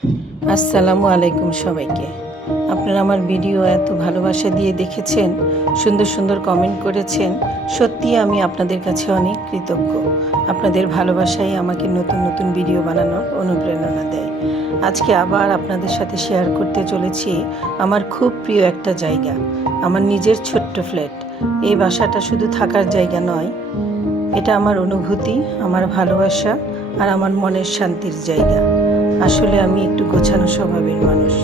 আসসালামু আলাইকুম সবাইকে। আপনারা আমার ভিডিও এত ভালোবাসা দিয়ে দেখেছেন, সুন্দর সুন্দর কমেন্ট করেছেন। সত্যি আমি আপনাদের কাছে অনেক কৃতজ্ঞ। আপনাদের ভালোবাসাই আমাকে নতুন নতুন ভিডিও বানানোর অনুপ্রেরণা দেয়। আজকে আবার আপনাদের সাথে শেয়ার করতে চলেছি আমার খুব প্রিয় একটা জায়গা, আমার নিজের ছোট্ট ফ্ল্যাট। এই বাসাটা শুধু থাকার জায়গা নয়, এটা আমার অনুভূতি, আমার ভালোবাসা আর আমার মনের শান্তির জায়গা। আসলে আমি একটু গোছানো স্বভাবের মানুষ।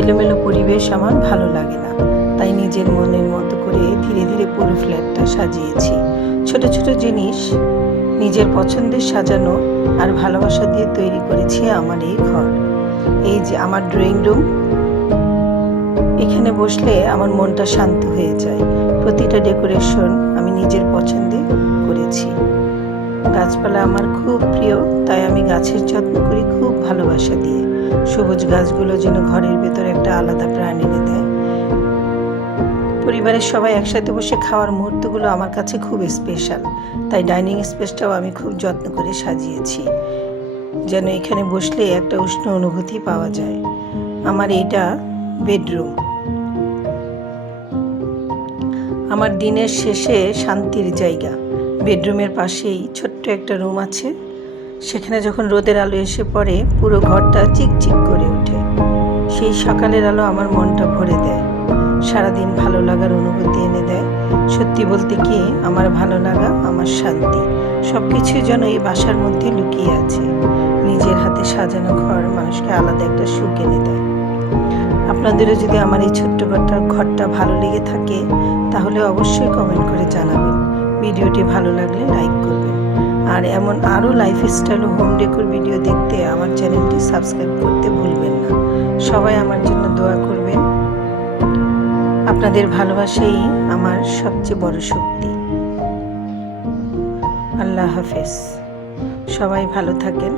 এলোমেলো পরিবেশ আমার ভালো লাগে না, তাই নিজের মনের মতো করে ধীরে ধীরে পুরো ফ্ল্যাটটা সাজিয়েছি। ছোট ছোট জিনিস নিজের পছন্দের সাজানো আর ভালোবাসা দিয়ে তৈরি করেছি আমার এই ঘর। এই যে আমার ড্রয়িং রুম, এখানে বসলে আমার মনটা শান্ত হয়ে যায়। প্রতিটা ডেকোরেশন আমি নিজের পছন্দে করেছি। গাছপালা আমার খুব প্রিয়, তাই আমি গাছের যত্ন করি খুব ভালোবাসা দিয়ে। সবুজ গাছগুলো যেন ঘরের ভেতর একটা আলাদা প্রাণ এনে দেয়। পরিবারের সবাই একসাথে বসে খাওয়ার মুহূর্তগুলো আমার কাছে খুব স্পেশাল, তাই ডাইনিং স্পেসটাও আমি খুব যত্ন করে সাজিয়েছি, যেন এখানে বসলে একটা উষ্ণ অনুভূতি পাওয়া যায়। আমার এটা বেডরুম, আমার দিনের শেষে শান্তির জায়গা। বেডরুমের পাশেই ছোট্ট একটা রুম আছে, সেখানে যখন রোদের আলো এসে পড়ে পুরো ঘরটা চিকচিক করে ওঠে। সেই সকালের আলো আমার মনটা ভরে দেয়, সারাদিন ভালো লাগার অনুভূতি এনে দেয়। সত্যি বলতে কি, আমার ভালো লাগা, আমার শান্তি সব কিছুই যেন এই বাসার মধ্যে লুকিয়ে আছে। নিজের হাতে সাজানো ঘর মানুষকে আলাদা একটা সুখ এনে দেয়। আপনাদেরও যদি আমার এই ছোট্ট ঘরটা ভালো লেগে থাকে, তাহলে অবশ্যই কমেন্ট করে জানাবেন। ভিডিওটি ভালো লাগলে লাইক করবেন, আর এমন আরও লাইফস্টাইল ও হোম ডেকোর ভিডিও দেখতে আমার চ্যানেলটি সাবস্ক্রাইব করতে ভুলবেন না। সবাই আমার জন্য দোয়া করবেন। আপনাদের ভালোবাসাই আমার সবচেয়ে বড় শক্তি। আল্লাহ হাফেজ। সবাই ভালো থাকেন।